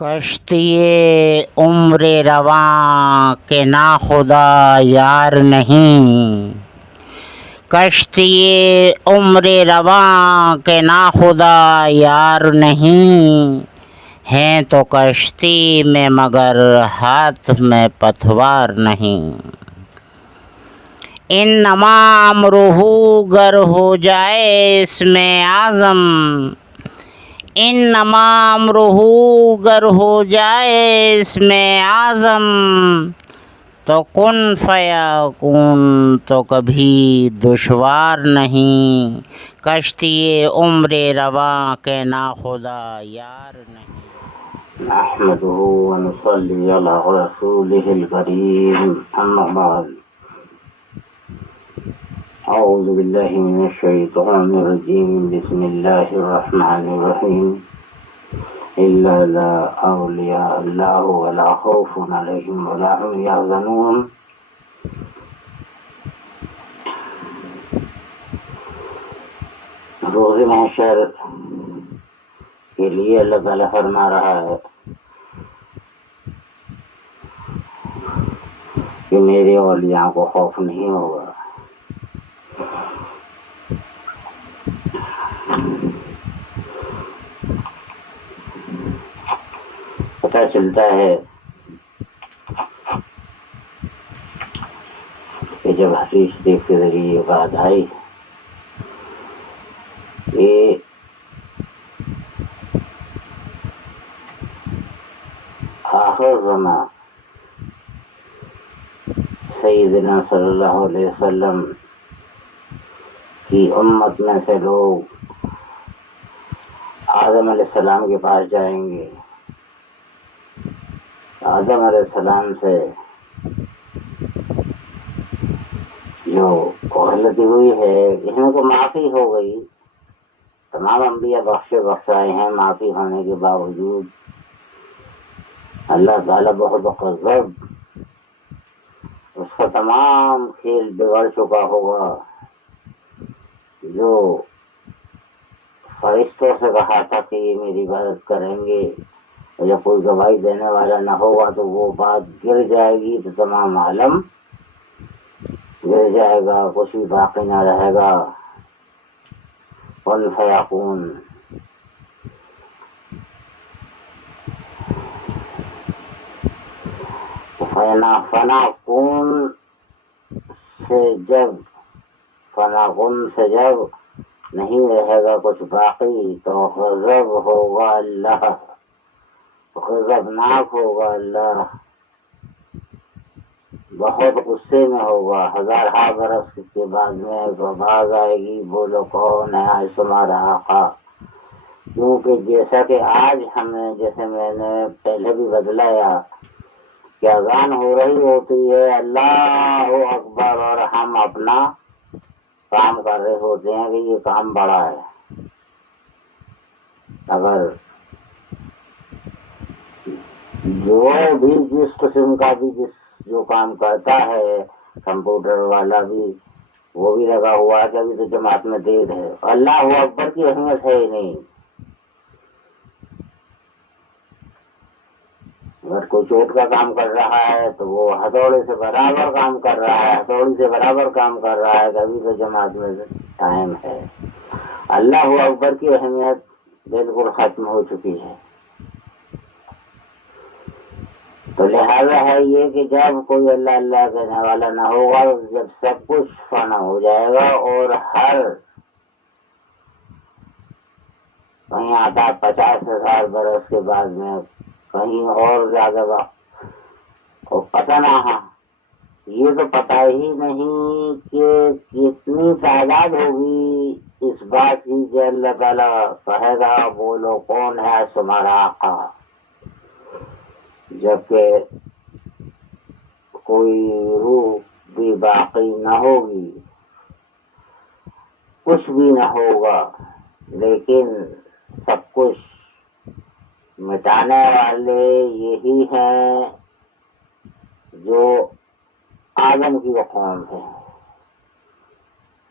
کشتی عمر رواں کے ناخدا یار نہیں، کشتی عمر رواں کے ناخدا یار نہیں، ہیں تو کشتی میں مگر ہاتھ میں پتوار نہیں۔ انما امرہ گر ہو جائے اس میں عزم، انما امرہ گر ہو جائے اس میں عزم، تو کن فیکون تو کبھی دشوار نہیں، کشتی عمر رواں کے ناخدا یار نہیں۔ نحمده ونصلي على رسوله الكريم، أما بعد، أعوذ بالله من الشيطان الرجيم، بسم الله الرحمن الرحيم، إلا لا أولياء الله ولا خوف عليهم ولا هم يحزنون۔ روز محشر کے لیے اللہ تعالیٰ فرما رہا ہے کہ میرے اولیاء کو خوف نہیں ہوگا۔ پتہ چلتا ہے کہ جب حدیث دیکھ کے ذریعے یہ بات آئی کہ آخر زمان سیدنا صلی اللہ علیہ وسلم کی امت میں سے لوگ آدم علیہ السلام کے پاس جائیں گے، آدم علیہ السلام سے جو غلطی ہوئی ہے ان کو معافی ہو گئی، تمام انبیاء بخشائے ہیں، معافی ہونے کے باوجود اللہ تعالیٰ بہت غضب، اس کا تمام کھیل بگڑ چکا ہوگا۔ جو فرشتوں سے کہا تھا کہ یہ میری عبادت کریں گے، اور جب کوئی گواہی دینے والا نہ ہوگا تو وہ بات گر جائے گی، تو تمام عالم گر جائے گا، کچھ بھی باقی نہ رہے گا۔ کن فیکون، فنا کون سے جب نہیں رہے گا کچھ باقی تو غضب ہوگا اللہ، غضبناک ہوگا اللہ، بہت غصے میں ہوگا۔ ہزارہ برس کے بعد میں آواز آئے گی، بولو کون ہے آج تمہارا آقا؟ کیونکہ جیسا کہ آج جیسے میں نے پہلے بھی بتلایا کہ اذان ہو رہی ہوتی ہے اللہ اکبر، اور ہم اپنا کام کر رہے ہوتے ہیں کہ یہ کام بڑا ہے۔ اگر جو بھی جس قسم کا بھی جو کام کرتا ہے، کمپیوٹر والا بھی وہ بھی لگا ہوا ہے کہ ابھی تو جماعت میں دیر ہے، اللہ اکبر کی اہمیت ہے ہی نہیں۔ اگر کوئی چوٹ کا کام کر رہا ہے تو وہ ہتھوڑے سے برابر کام کر رہا ہے، ہتھوڑی سے برابر کام کر رہا ہے کہ ابھی تو جماعت میں ٹائم ہے۔ اللہ اکبر کی اہمیت بالکل ختم ہو چکی ہے۔ تو لہذا ہے یہ کہ جب کوئی اللہ اللہ کہنے والا نہ ہوگا، جب سب کچھ فنا ہو جائے گا، اور ہر کہیں آتا 50,000 برس کے بعد میں، کہیں اور زیادہ وقت، اور پتہ نہ، یہ تو پتہ ہی نہیں کہ کتنی تعداد ہوگی اس بات کی کہ اللہ تعالیٰ کہے گا بولو کون ہے آج تمہارا آقا، جبکہ کوئی روح بھی باقی نہ ہوگی، کچھ بھی نہ ہوگا، لیکن سب کچھ مٹانے والے یہی ہیں جو آدم کی قوم ہے۔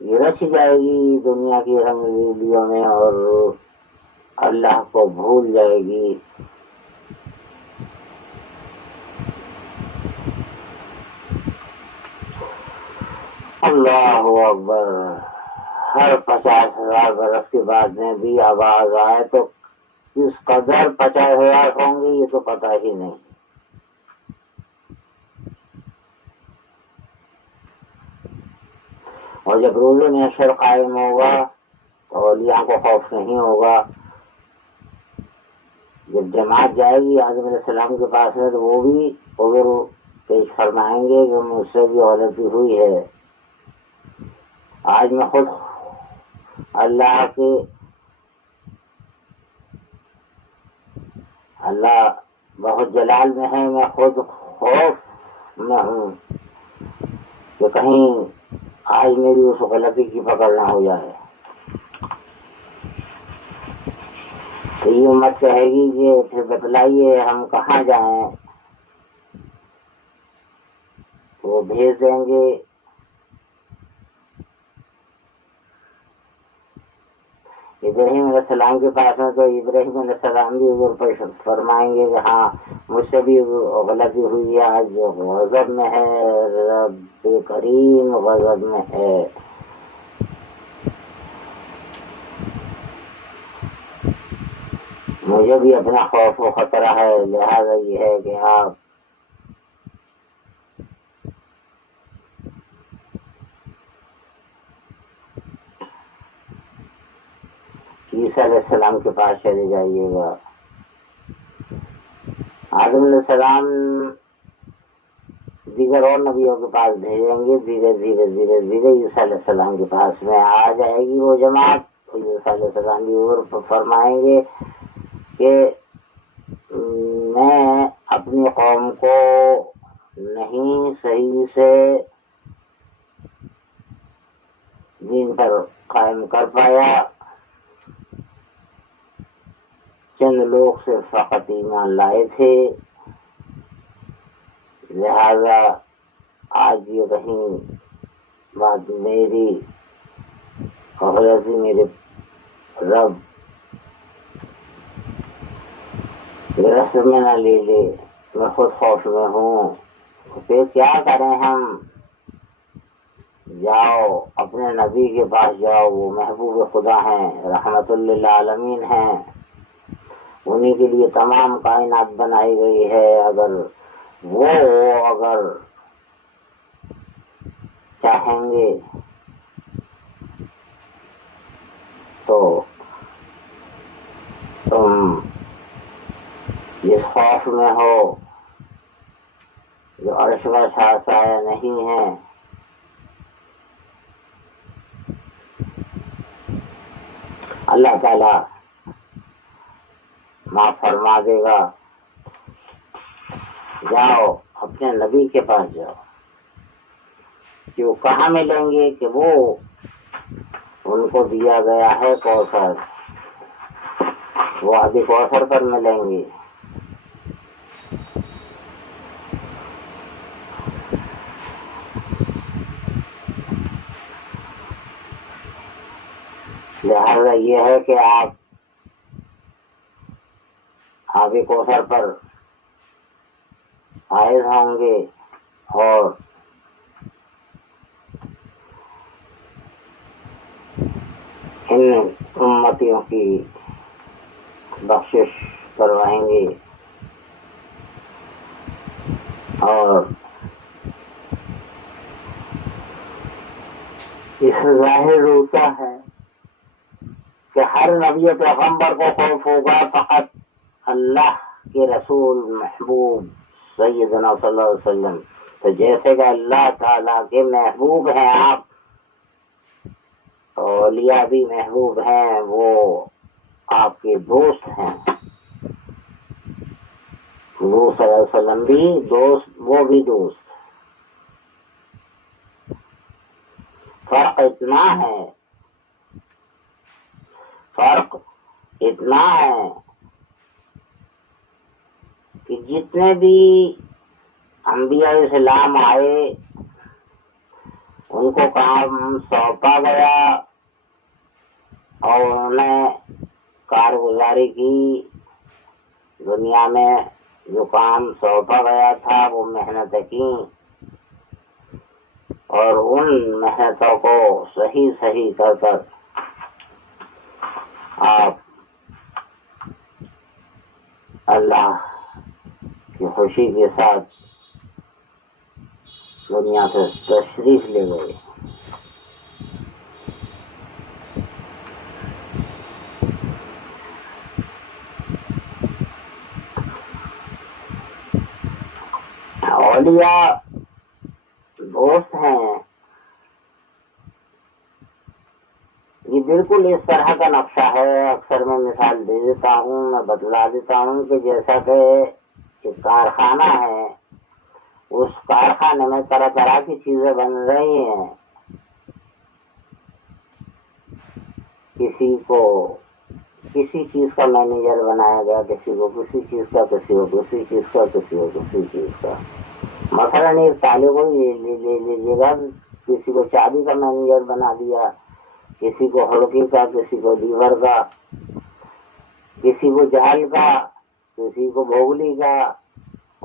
یہ رچ جائے گی دنیا کی رنگ ریلیوں میں اور اللہ کو بھول جائے گی، اللہ اکبر، ہر 50,000 برس کے بعد میں بھی آواز آئے تو کس قدر 50,000 ہوں گے یہ تو پتہ ہی نہیں۔ اور جب روز محشر قائم ہوگا تو اولیاء کو خوف نہیں ہوگا۔ جب جماعت جائے گی آدم علیہ السلام کے پاس میں تو وہ بھی حضور پیش فرمائیں گے کہ مجھ سے بھی غلطی ہوئی ہے، آج میں خود اللہ کے اللہ بہت جلال میں ہے، میں خود خوف میں ہوں کہ کہیں آج میری اس غلطی کی پکڑ نہ ہو جائے۔ تو یہ امت کہے گی کہ پھر بتلائیے ہم کہاں جائیں؟ وہ بھیج دیں گے ابراہیم علیہ السلام کے پاس میں، تو ابراہیم علیہ السلام بھی حضور پر فرمائیں گے کہ ہاں مجھ سے بھی غلطی ہوئی ہے، آج غضب میں ہے، رب کریم غضب میں ہے۔ مجھے بھی اپنا خوف و خطرہ ہے، لہذا یہ ہے کہ آپ عیسیٰ علیہ السلام کے پاس چلے جائیے گا۔ آدم علیہ السلام دیگر اور نبیوں کے پاس بھیجیں گے، دھیرے دھیرے دھیرے دھیرے عیسیٰ علیہ السلام کے پاس میں آ جائے گی وہ جماعت۔ عیسیٰ علیہ السلام بھی اور فرمائیں گے کہ میں اپنی قوم کو نہیں صحیح سے دین پر قائم کر پایا، چند لوگ سے فقط ایمان لائے تھے، لہذا آج یہ کہیں بات میری غلطی میرے رب رس میں نہ لے لے، میں خود خوف میں ہوں۔ پھر کیا کریں ہم؟ جاؤ اپنے نبی کے پاس جاؤ، وہ محبوب خدا ہیں، رحمت للعالمین ہیں، انہی کے لیے تمام کائنات بنائی گئی ہے۔ اگر چاہیں گے تو تم جس خوف میں ہو جو عرش و سایہ نہیں ہے، اللہ تعالی معاف فرما دے گا۔ جاؤ اپنے نبی کے پاس جاؤ، کہ وہ کہاں ملیں گے؟ کہ وہ ان کو دیا گیا ہے کوثر، وہ وادی کوثر پر ملیں گے۔ لہذا یہ ہے کہ آپ وادی کوثر پر فائز ہوں گے اور ان امتیوں کی بخشش کروائیں گے۔ اور اس سے ظاہر ہوتا ہے کہ ہر نبی پیغمبر کو خوف ہوگا فقط اللہ کے رسول محبوب سیدنا صلی اللہ علیہ وسلم۔ تو جیسے کہ اللہ تعالیٰ کے محبوب ہیں آپ، اولیاء بھی محبوب ہیں، وہ آپ کے دوست ہیں۔ حضور صلی اللہ علیہ وسلم بھی دوست، وہ بھی دوست۔ فرق اتنا ہے کہ جتنے بھی انبیاء اسلام آئے ان کو کام سونپا گیا اور انہوں نے کارگزاری کی، دنیا میں جو کام سونپا گیا تھا وہ محنت کی، اور ان محنتوں کو صحیح صحیح کر کر آپ اللہ کی خوشی کے ساتھ دنیا سے تشریف لے گئے۔ اولیاء دوست ہیں، یہ بالکل اس طرح کا نقشہ ہے، اکثر میں مثال دے دیتا ہوں، میں بتلا دیتا ہوں کہ جیسا کہ ایک کارخانہ ہے، اس کارخانے میں طرح طرح کی چیزیں بن رہی ہیں، کسی کو کسی چیز کا مینیجر بنایا گیا، کسی کو کسی چیز کا، کسی کو کسی چیز کا، کسی کو کسی چیز کا۔ مثلاً ایک تالے کو لے لیجیے گا، کسی کو چابی کا مینیجر بنا دیا، کسی کو ہڑکی کا، کسی کو لیور کا، کسی کو جہل کا، کسی کو بھوگلی کا،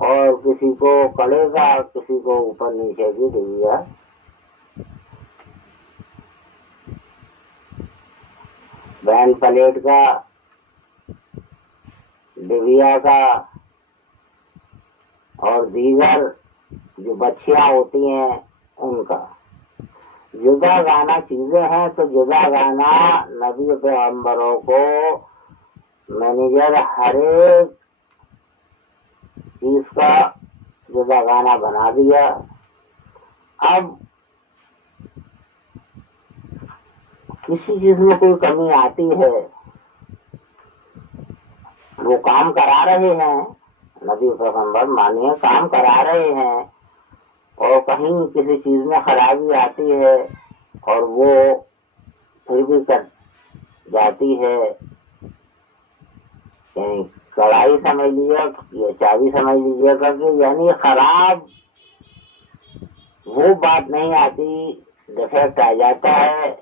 اور کسی کو کڑے کا، کسی کو اوپر نیچے کی ڈبیا۔ بین پلیٹ کا، ڈبیا کا، اور دیگر جو بچیاں ہوتی ہیں ان کا۔ جدا گانا چیزیں ہیں تو جدا گانا نبی پیغمبروں کو مینیجر ہر ایک چیز کا جدا گانا بنا دیا۔ اب کسی چیز میں کوئی کمی آتی ہے، وہ کام کرا رہے ہیں، نبی پیغمبر مانیے کام کرا رہے ہیں، اور کہیں کسی چیز میں خرابی آتی ہے اور وہ پھر بھی کٹ جاتی ہے، یعنی کڑھائی سمجھ لیجیے یا چابی سمجھ لیجیے گا کہ یعنی خراب وہ بات نہیں آتی، ڈیفیکٹ آ جاتا ہے،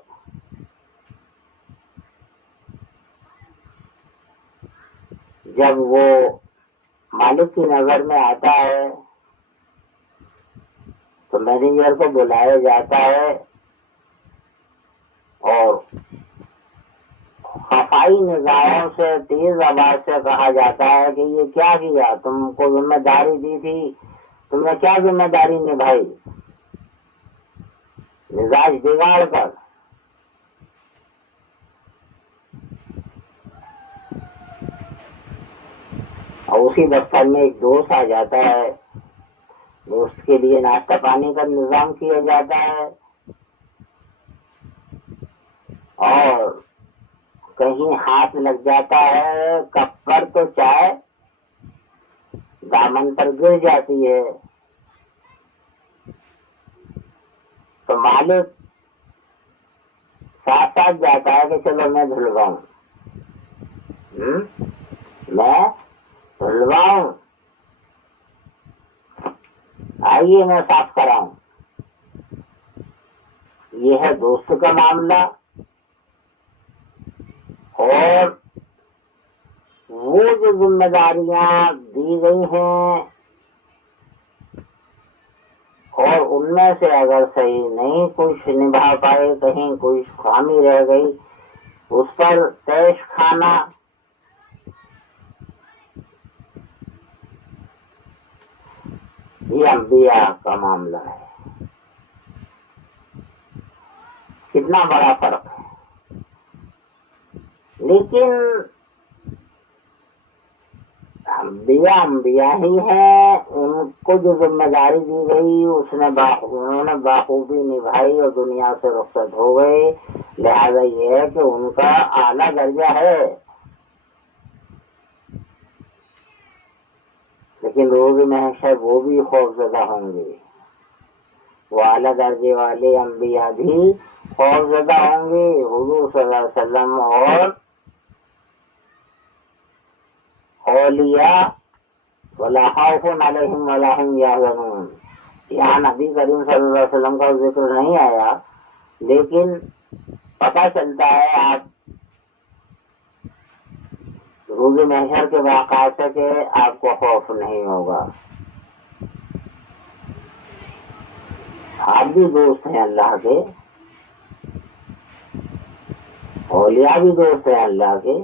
جب وہ مالک کی نظر میں آتا ہے تو مینیجر کو بلایا جاتا ہے اور خفائی نگاہوں سے تیز آواز سے کہا جاتا ہے کہ یہ کیا کیا، تم کو ذمہ داری دی تھی، تم نے کیا ذمہ داری نبھائی، مزاج بگاڑ کر۔ اور اسی دفتر میں ایک دوست آ جاتا ہے، دوست کے لیے ناشتہ پانی کا انتظام کیا جاتا ہے، اور کہیں ہاتھ لگ جاتا ہے کپ پر تو چائے دامن پر گر جاتی ہے، تو مالک ساتھ ساتھ جاتا ہے کہ چلو میں دھلواؤں، میں دھلواؤں، آئیے میں صاف کراؤں۔ یہ ہے دوست کا معاملہ، اور وہ جو ذمہ داریاں دی گئی ہیں اور ان میں سے اگر صحیح نہیں کچھ نبھا پائے، کہیں کوئی خامی رہ گئی، اس پر پیش کھانا، یہ انبیاء کا معاملہ ہے۔ کتنا بڑا فرق ہے، لیکن انبیاء ہی ہیں، ان کو جو ذمہ داری دی گئی انہوں نے بخوبی نبھائی اور دنیا سے رخصت ہو گئے، لہذا یہ ہے کہ ان کا اعلیٰ درجہ ہے۔ لیکن روز محشر وہ بھی خوفزدہ ہوں گے، وہ اعلیٰ درجے والے انبیاء بھی خوفزدہ ہوں گے، حضور صلی اللہ علیہ وسلم اور اولیاء ولا خوف علیہم ولا هم یحزنون۔ یہاں نبی کریم صلی اللہ علیہ وسلم کا ذکر نہیں آیا، لیکن پتہ چلتا ہے آپ روز محشر کے واقعات سے کہ آپ کو خوف نہیں ہوگا۔ آپ بھی دوست ہیں اللہ کے، اولیاء بھی دوست ہیں اللہ کے،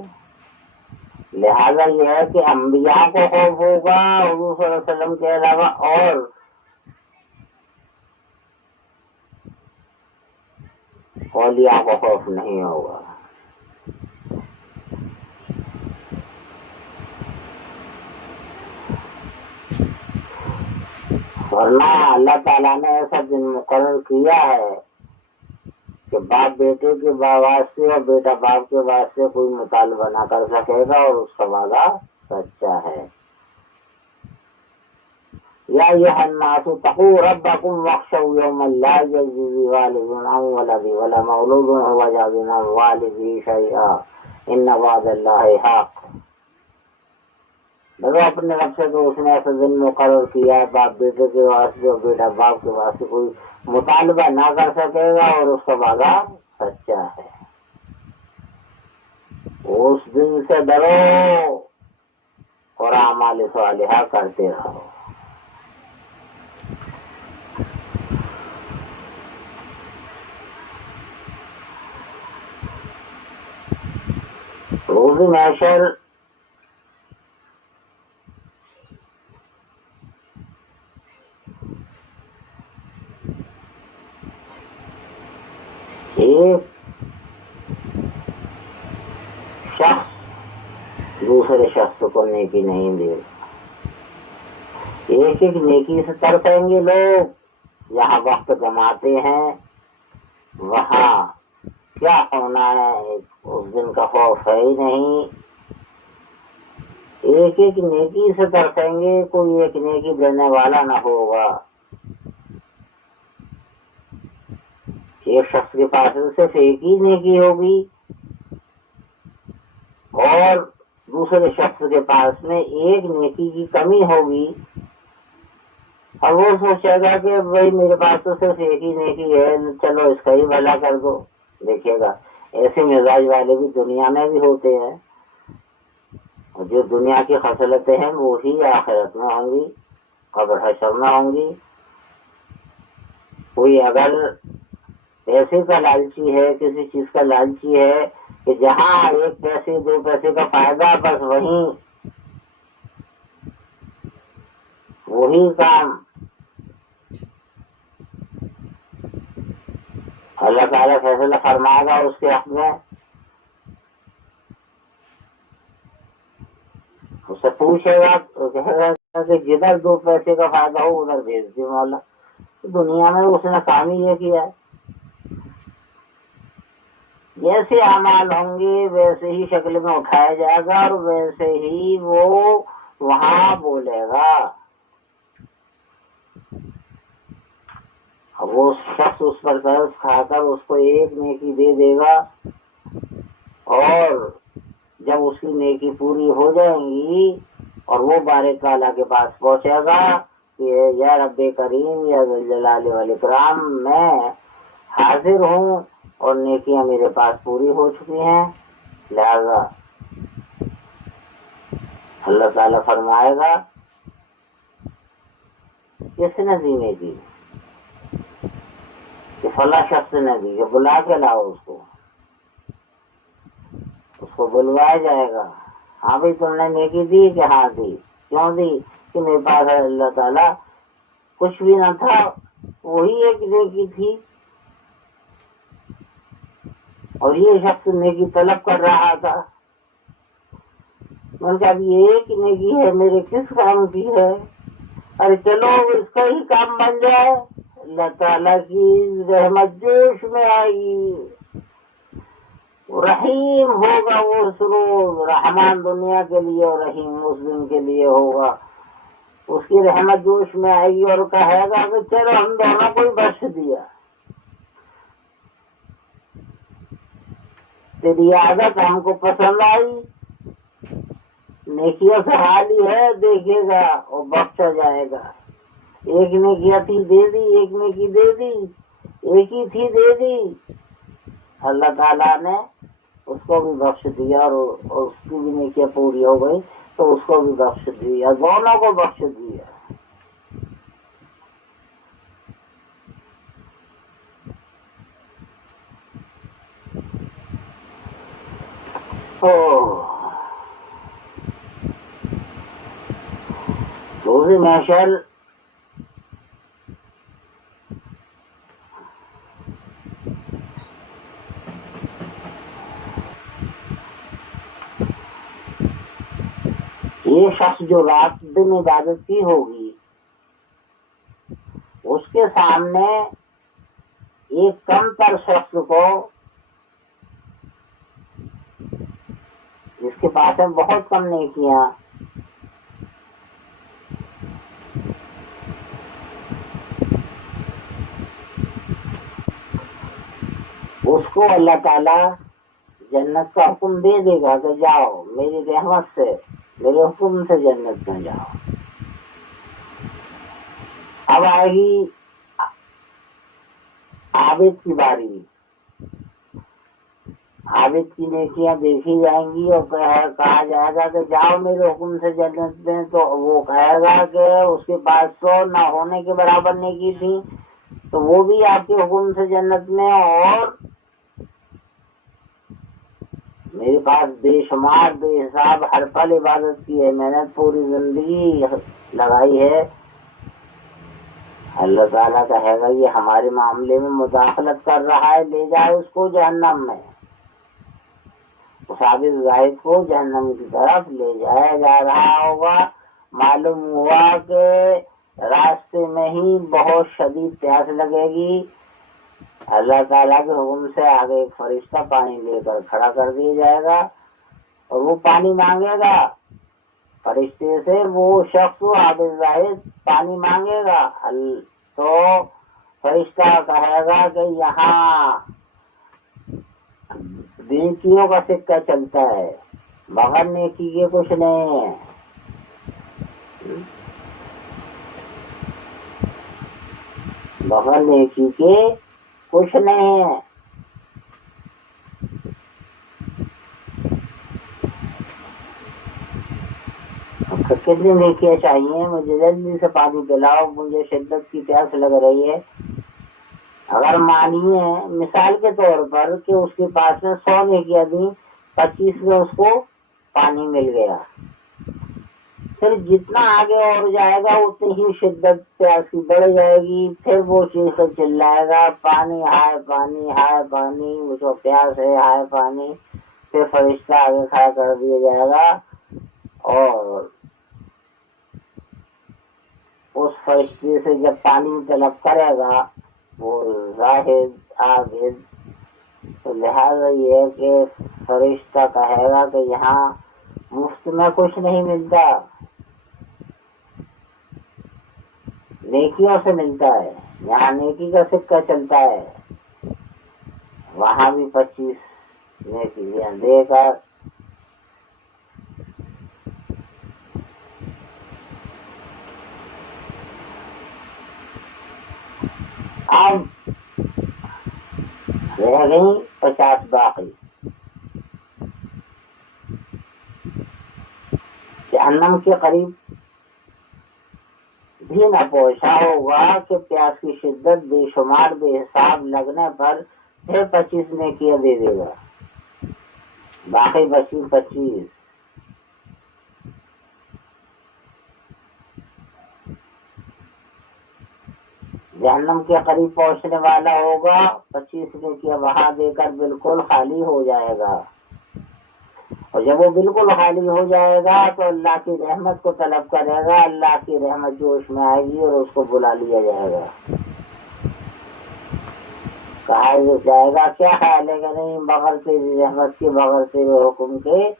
لہذا یہ ہے کہ انبیاء کو خوف ہوگا حضور صلی اللہ علیہ وسلم کے علاوہ، اور اولیاء کو خوف نہیں ہوگا۔ ورنہ اللہ تعالیٰ نے ایسا دن مقرر کیا ہے کہ باپ بیٹے کے واسطے اور بیٹا باپ کے واسطے کوئی مطالبہ نہ کر سکے گا، اور اس کا وعدہ سچا ہے۔ یا ایھا الناس اتقوا ربکم واخشوا یوما لا یجزی والد عن ولده ولا مولود هو جاز عن والده شیئا ان وعد اللہ حق۔ دیکھو اپنے رب سے تو اس نے ایسا دن مقرر کیا ہے، باپ بیٹے کے واسطے اور بیٹا باپ کے واسطے کوئی مطالبہ نہ کر سکے گا، اور اس کا وعدہ سچا ہے۔ اس دن سے ڈرو اور اعمال صالحہ کرتے رہو۔ روز محشر ایک شخص دوسرے شخص کو نیکی نہیں دے گا، ایک ایک نیکی سے ترسیں گے لوگ۔ جہاں وقت کماتے ہیں وہاں کیا ہونا ہے اس دن کا خوف ہے ہی نہیں۔ ایک ایک نیکی سے ترسیں گے، کوئی ایک نیکی دینے والا نہ ہوگا۔ ایک شخص کے پاس صرف ایک ہی نیکی ہوگی، اور دوسرے شخص کے پاس میں ایک نیکی کی کمی ہوگی، اور وہ سوچے گا کہ بھائی میرے پاس تو صرف ایک ہی نیکی ہے، چلو اس کا ہی بھلا کر دو۔ دیکھیے گا ایسے مزاج والے بھی دنیا میں بھی ہوتے ہیں، اور جو دنیا کی خصلتیں ہیں وہی آخرت میں ہوں گی، قبر حشر میں ہوں گی۔ کوئی اگر پیسے کا لالچی ہے، کسی چیز کا لالچی ہے کہ جہاں ایک پیسے دو پیسے کا فائدہ، بس وہی کام اللہ تعالیٰ فیصلہ فرمائے گا اس کے حق میں۔ اس سے پوچھے گا تو کہے گا کہ جدھر دو پیسے کا فائدہ ہو ادھر بھیج دی مولا۔ دنیا میں اس نے کام ہی یہ کیا ہے۔ جیسے اعمال ہوں گے ویسے ہی شکل میں اٹھایا جائے گا، اور ویسے ہی وہ وہاں بولے گا۔ اب وہ شخص اس پر قرض کھا کر اس کو ایک نیکی دے دے گا، اور جب اس کی نیکی پوری ہو جائیں گی اور وہ بارک تعالیٰ کے پاس پہنچے گا کہ یا رب کریم یا ذی الجلال والاکرام میں حاضر ہوں اور نیکیاں میرے پاس پوری ہو چکی ہیں، لہذا اللہ تعالیٰ فرمائے گا کس نے دی نیکی، کہ فلاں شخص نے دی، کہ بلا کے لاؤ اس کو بلوایا جائے گا۔ ہاں بھائی تم نے نیکی دی، کہ ہاں دی۔ کیوں دی؟ کہ میرے پاس اللہ تعالیٰ کچھ بھی نہ تھا، وہی ایک نیکی تھی، اور یہ شخص نیکی طلب کر رہا تھا۔ میں نے کہا اب یہ ایک نیکی ہے، میرے کس کام کی ہے؟ ارے چلو اس کا ہی کام بن جائے، اللہ تعالیٰ کی رحمت جوش میں آئے گی، رحیم ہوگا وہ اس روز، رحمان دنیا کے لیے اور رحیم اس دن کے لیے ہوگا۔ اس کی رحمت جوش میں آئے گی اور کہے گا کہ چلو ہم دونوں کو ہی بخش دیا، تیری عادت ہم کو پسند آئی، نیکیوں سے حالی ہے، دیکھے گا اور بخشا جائے گا۔ ایک نیکی تھی دے دی، ایک نیکی دے دی، ایک ہی تھی دے دی، اللہ تعالیٰ نے اس کو بھی بخش دیا، اور اس کی بھی نیکیاں پوری ہو گئی تو اس کو بھی بخش دیا، دونوں کو بخش دیا۔ روز محشر یہ شخص جو رات دن عبادت کی ہوگی اس کے سامنے ایک کم تر شخص کو جس کے پاس ہے بہت کم نیکیاں اس کو اللہ تعالیٰ جنت کا حکم دے دے گا کہ جاؤ میری رحمت سے میرے حکم سے جنت میں جاؤ. اب آئے گی عابد کی باری. عابد کی نیکیاں دیکھی جائیں گی اور کہا جائے گا کہ جاؤ میرے حکم سے جنت میں, تو وہ کہے گا کہ اس کے پاس تو نہ ہونے کے برابر نیکی تھی تو وہ بھی آپ کے حکم سے جنت میں, اور میرے پاس بے شمار بے حساب ہر پل عبادت کی ہے, میں نے پوری زندگی لگائی ہے. اللہ تعالیٰ کہے گا یہ ہمارے معاملے میں مداخلت کر رہا ہے, لے جائے اس کو جہنم میں. اس عابد زاہد کو جہنم کی طرف لے جایا جا رہا ہوگا. معلوم ہوا کہ راستے میں ہی بہت شدید پیاس لگے گی. اللہ تعالیٰ کے حکم سے آگے ایک فرشتہ پانی لے کر کھڑا کر دیا جائے گا اور وہ پانی مانگے گا فرشتے سے. وہ شخص عابد زاہد پانی مانگے گا تو فرشتہ کہے گا کہ یہاں نیکیوں کا سکہ چلتا ہے, بغیر نیکی کے کچھ نہیں ہے. بغیر نیکی کے کچھ نہیں ہے. کتنی نیکیاں چاہیے, مجھے جلدی سے پانی پلاؤ, مجھے شدت کی پیاس لگ رہی ہے. اگر مانیے مثال کے طور پر کہ اس کے پاس میں 100 نیکیاں دی, 25 میں اس کو پانی مل گیا, پھر جتنا آگے اور جائے گا اتنی ہی شدت پیاس کی بڑھ جائے گی. پھر وہ چیز سے چلائے گا پانی ہائے پانی ہائے پانی, مجھ کو پیاس ہے ہائے پانی. پھر فرشتہ آگے کھڑا کر دیا جائے گا اور اس فرشتے سے جب پانی طلب کرے گا وہ زاہد عابد, تو لہذا یہ ہے کہ فرشتہ کہے گا کہ یہاں مفت میں کچھ نہیں ملتا, نیکیوں سے ملتا ہے. یہاں نیکی کا سکہ چلتا ہے, وہاں بھی 25 نیکیاں دے کر اب رہ گئی 50 باقی. جہنم کے قریب بھی نہ پہنچا ہوگا کہ پیاس کی شدت بے شمار بے حساب لگنے پر پھر 25 نیکیاں دے دے گا, باقی بچی 25. جہنم کے قریب پہنچنے والا ہوگا, 25 نیکیاں وہاں دے کر بالکل خالی ہو جائے گا, اور جب وہ بالکل خالی ہو جائے گا تو اللہ کی رحمت کو طلب کرے گا. اللہ کی رحمت جوش میں آئے گی اور اس کو بلا لیا جائے گا. کہا جائے گا کیا خیال ہے کہ نہیں, بغیر تیری رحمت کے بغیر تیرے حکم کے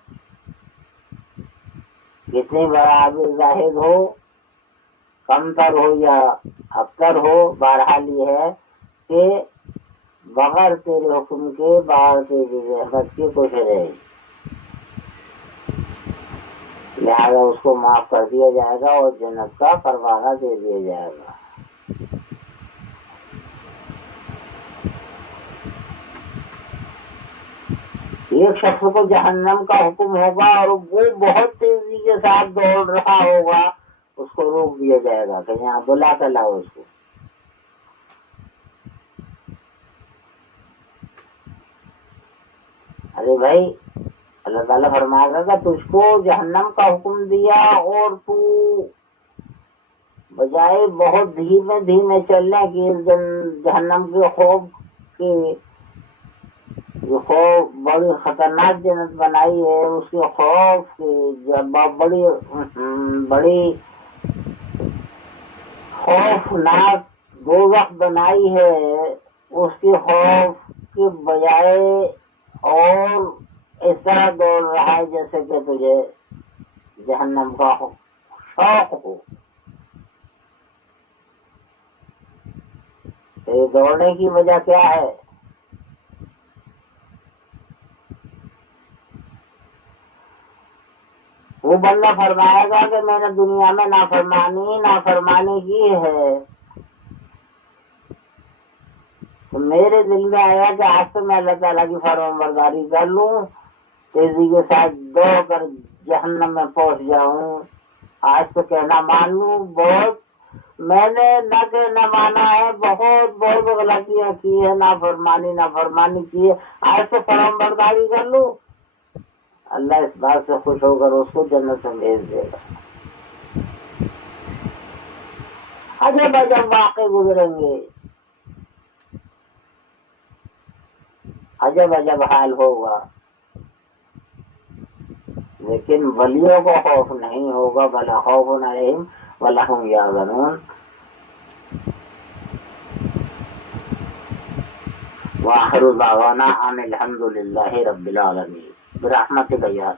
جتنی بڑا عابد زاہد ہو, کم تر ہو یا اکثر ہو, بہرحال یہ ہے کہ بغیر تیرے حکم کے بغیر تیری رحمت کے کچھ رہے, لہذا اس کو معاف کر دیا جائے گا اور جنت کا پروانہ دے دیا جائے گا. ایک شخص کو جہنم کا حکم ہوگا اور وہ بہت تیزی کے ساتھ دوڑ رہا ہوگا, اس کو روک دیا جائے گا کہ یہاں بلا کر لاؤ اس کو. ارے بھائی اللہ تعالیٰ فرمائے گا کہ تجھ کو جہنم کا حکم دیا اور تو بجائے بہت دھیمے دھیمے چلنے کی جہنم کے خوف کی، جو خوف بڑی خطرناک جنت بنائی ہے، اس کے خوف کی جب بڑی بڑی خوفناک دوزخ بنائی ہے، اس کے خوف کے بجائے اور اس طرح دوڑ رہا ہے جیسے کہ تجھے جہنم کا شوق ہو۔ تو یہ دوڑنے کی وجہ کیا ہے؟ وہ بندہ فرمائے گا کہ میں نے دنیا میں نافرمانی کی ہے، تو میرے دل میں آیا کہ آج تو میں اللہ تعالیٰ کی فرمان برداری کر لوں، تیزی کے ساتھ دوڑ کر جہنم میں پہنچ جاؤں، آج تو کہنا مان لوں۔ بہت میں نے نہ کہنا مانا ہے، بہت غلطیاں کی ہے، نافرمانی کی ہے، آج تو فرمان برداری کر لوں۔ اللہ اس بات سے خوش ہو کر اس کو جنت میں بھیج دے گا۔ عجب عجب واقع گزریں گے، عجب عجب حال ہوگا، لیکن ولیوں کو خوف نہیں ہوگا، بلا خوف علیہم ولا هم یحزنون۔ وآخر دعوانا ان الحمد للہ رب العالمین برحمتک یا